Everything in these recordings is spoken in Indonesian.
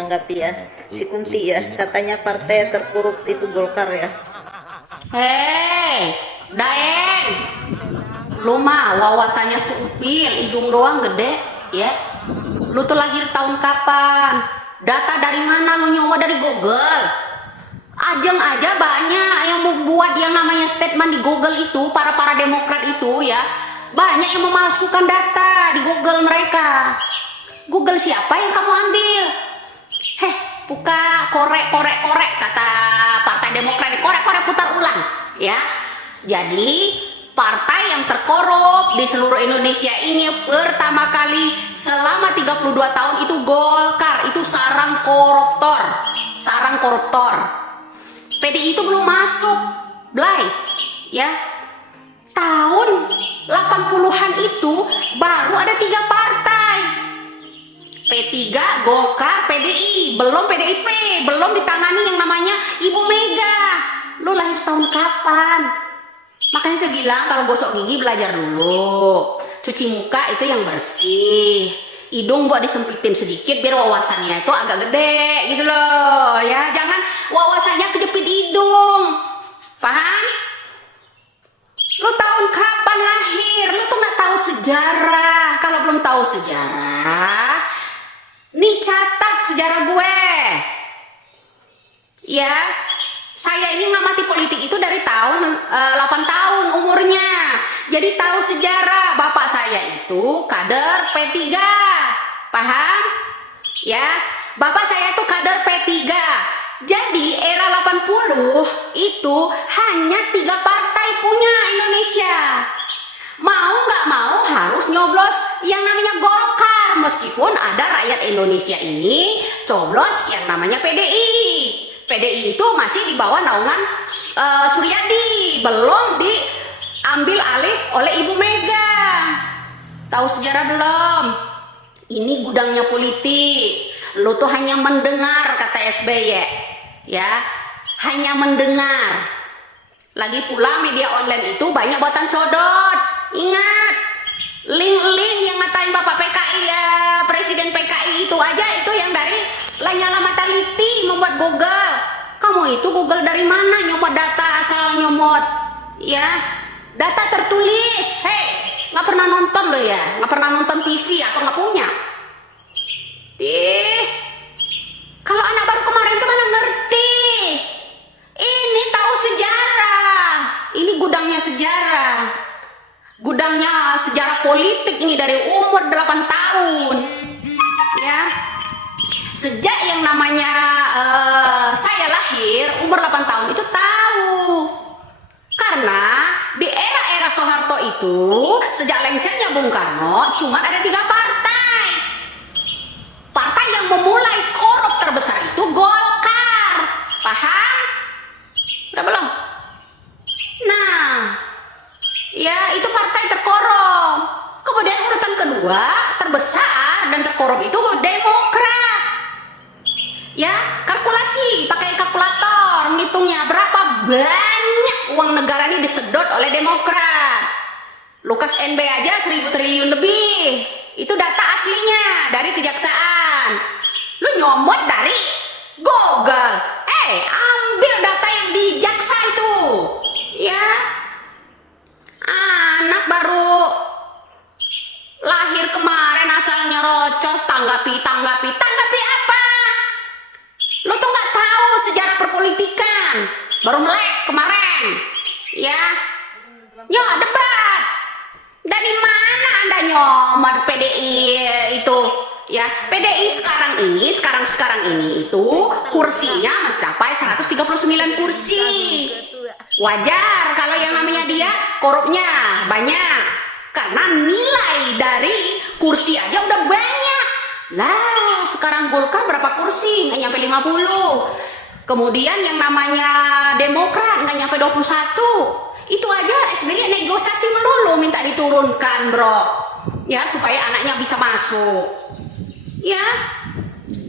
Tanggapi ya, si Kunti ya, katanya partai terkorup itu Golkar ya. Hei, Daeng, lu mah wawasannya seupil, hidung doang gede, ya. Lu tuh lahir tahun kapan? Data dari mana lu nyawa dari Google? Ajeng aja banyak yang mau buat yang namanya statement di Google itu, para Demokrat itu ya, banyak yang memalsukan data di Google mereka. Google siapa yang kamu ambil? Heh, buka korek kata Partai Demokrat, korek putar ulang ya. Jadi partai yang terkorup di seluruh Indonesia ini pertama kali selama 32 tahun itu Golkar, itu sarang koruptor. PDI itu belum masuk, Blay ya. Tahun 80-an itu baru ada 3 partai, P3, Golkar, PDI, belum PDIP, belum ditangani yang namanya Ibu Mega. Lu lahir tahun kapan? Makanya saya bilang kalau gosok gigi belajar dulu, cuci muka itu yang bersih, hidung buat disempitin sedikit biar wawasannya itu agak gede gitu loh ya. Jangan wawasannya kejepit hidung, paham? Lu tahun kapan lahir? Lu tuh nggak tahu sejarah. Kalau belum tahu sejarah, nih catat sejarah gue ya. Saya ini ngamati politik itu dari tahun 8 tahun umurnya, jadi tahu sejarah. Bapak saya itu kader P3, paham ya. Bapak saya itu kader P3. Jadi era 80 itu hanya 3 partai punya Indonesia. Mau nggak mau harus nyoblos yang namanya Golkar, meskipun ada rakyat Indonesia ini coblos yang namanya PDI. PDI itu masih di bawah naungan Suryadi, belum diambil alih oleh Ibu Mega. Tahu sejarah belum? Ini gudangnya politik. Lu tuh hanya mendengar, kata SBY ya, hanya mendengar. Lagi pula media online itu banyak buatan codot. Ingat, link-link yang ngatain Bapak PKI ya, Presiden PKI itu aja, itu yang dari Lanyala Mataliti membuat Google. Kamu itu Google dari mana nyomot data, asal nyomot ya, data tertulis. Hei, nggak pernah nonton lo ya, nggak pernah nonton TV atau nggak punya? Kalau anak baru kemarin tuh mana ngerti. Ini tahu sejarah, ini gudangnya sejarah politik ini dari umur 8 tahun ya. Sejak yang namanya saya lahir umur 8 tahun itu tahu, karena di era Soeharto itu sejak lengsernya Bung Karno cuma ada 3 partai. Partai yang memulai korup terbesar itu Golkar, paham? Udah belum? Nah ya, itu partai terkorup. Kemudian urutan kedua terbesar dan terkorup itu Demokrat ya. Kalkulasi pakai kalkulator, ngitungnya berapa banyak uang negara ini disedot oleh Demokrat. Lukas NB aja 1.000 triliun lebih, itu data aslinya dari kejaksaan. Lu nyomot dari Google, ambil data yang di jaksa itu ya. Anak baru lahir kemarin asal nyerocos, tanggapi apa? Lu tuh nggak tahu sejarah perpolitikan, baru melek kemarin ya. Yo, debat dari mana Anda nyomot PDI itu ya? PDI sekarang ini itu kursinya mencapai 139 kursi. Wajar kalau yang namanya dia korupnya banyak, karena nilai dari kursi aja udah banyak. Lah sekarang Golkar berapa kursi? Nggak nyampe 50. Kemudian yang namanya Demokrat nggak nyampe 21. Itu aja SBY negosiasi melulu minta diturunkan bro ya, supaya anaknya bisa masuk ya.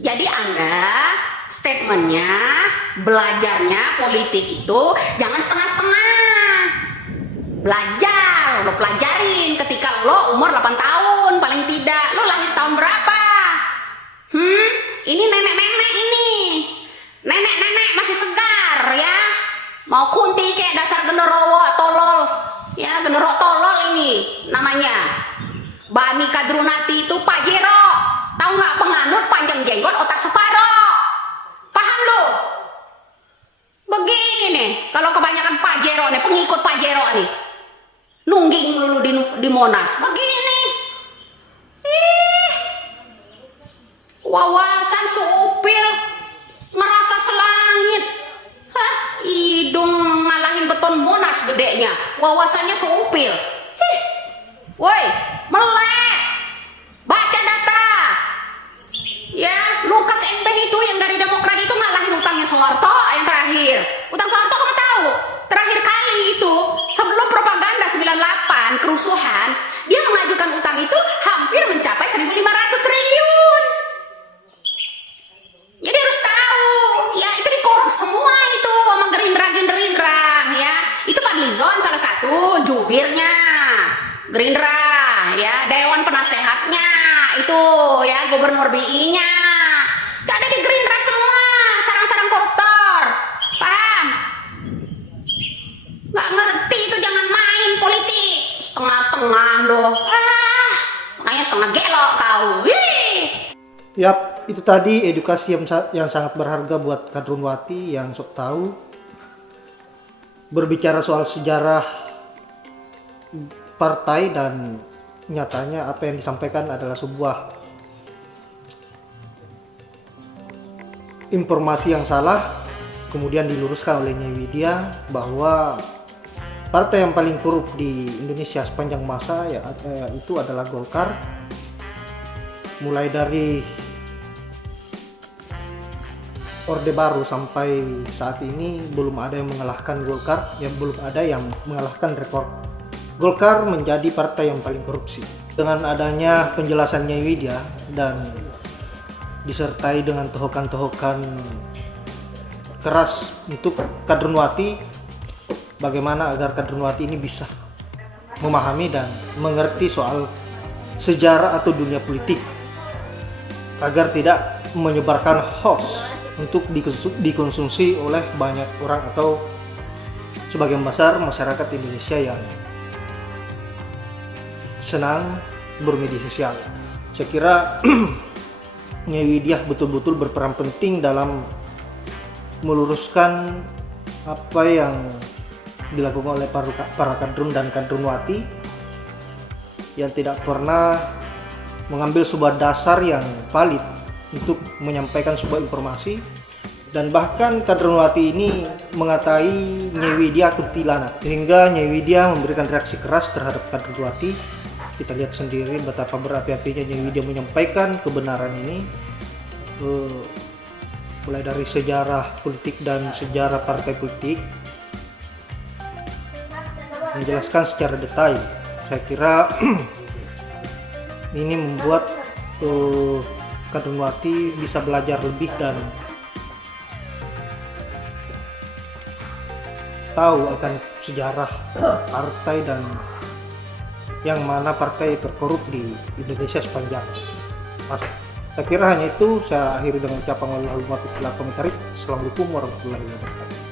Jadi Anda statementnya, belajarnya politik itu jangan setengah-setengah. Belajar, lo pelajarin ketika lo umur 8 tahun paling tidak. Lo lahir tahun berapa? Ini nenek-nenek nih Kadrunati itu Pajero. Tahu nggak, penganut panjang jenggot otak separoh. Paham lu? Begini nih, kalau kebanyakan Pajero nih, pengikut Pajero nih, nungging dulu di Monas. Begini. Wawasan supil, ngerasa selangit. Hah, hidung ngalahin beton Monas gedenya. Wawasannya supil. Woi, melek. Baca data. Ya, Lukas NB itu yang dari Demokrat itu ngalahin utangnya Soeharto yang terakhir. Utang Soeharto kamu tahu? Terakhir kali itu sebelum propaganda 98 kerusuhan, dia mengajukan utang itu hampir mencapai 1.500 triliun. Jadi harus tahu, ya itu dikorup semua itu sama Gerindra ya. Itu Fadlizon salah satu jubirnya Gerindra ya, Dewan Penasehatnya itu ya, Gubernur BI-nya. Ada di Gerindra semua, sarang-sarang koruptor. Paham? Nggak ngerti itu, jangan main politik setengah-setengah doh. Makanya setengah gelo kau. Yap, itu tadi edukasi yang sangat berharga buat Kadrunwati yang sok tahu. Berbicara soal sejarah partai, dan nyatanya apa yang disampaikan adalah sebuah informasi yang salah, kemudian diluruskan oleh Nyai Widya bahwa partai yang paling korup di Indonesia sepanjang masa itu adalah Golkar. Mulai dari Orde Baru sampai saat ini belum ada yang mengalahkan Golkar, belum ada yang mengalahkan rekor Golkar menjadi partai yang paling korupsi. Dengan adanya penjelasan Nyai Widya dan disertai dengan tohokan-tohokan keras untuk Kadrunwati, bagaimana agar Kadrunwati ini bisa memahami dan mengerti soal sejarah atau dunia politik, agar tidak menyebarkan hoax untuk dikonsumsi oleh banyak orang atau sebagian besar masyarakat Indonesia yang senang bermedia sosial. Saya kira Nyai Widya betul-betul berperan penting dalam meluruskan apa yang dilakukan oleh para kadrun dan kadrunwati yang tidak pernah mengambil sebuah dasar yang valid untuk menyampaikan sebuah informasi, dan bahkan Kadrunwati ini mengatai Nyai Widya kuntilanak, sehingga Nyai Widya memberikan reaksi keras terhadap Kadrunwati. Kita lihat sendiri betapa berapi-apinya Nyai Widya menyampaikan kebenaran ini, mulai dari sejarah politik dan sejarah partai politik, menjelaskan secara detail. Saya kira ini membuat Kadrunwati bisa belajar lebih dan tahu akan sejarah partai dan yang mana partai terkorup di Indonesia sepanjang masa. Saya kira hanya itu. Saya akhiri dengan ucapan wabillahi taufiq wal hidayah. Assalamualaikum warahmatullahi wabarakatuh.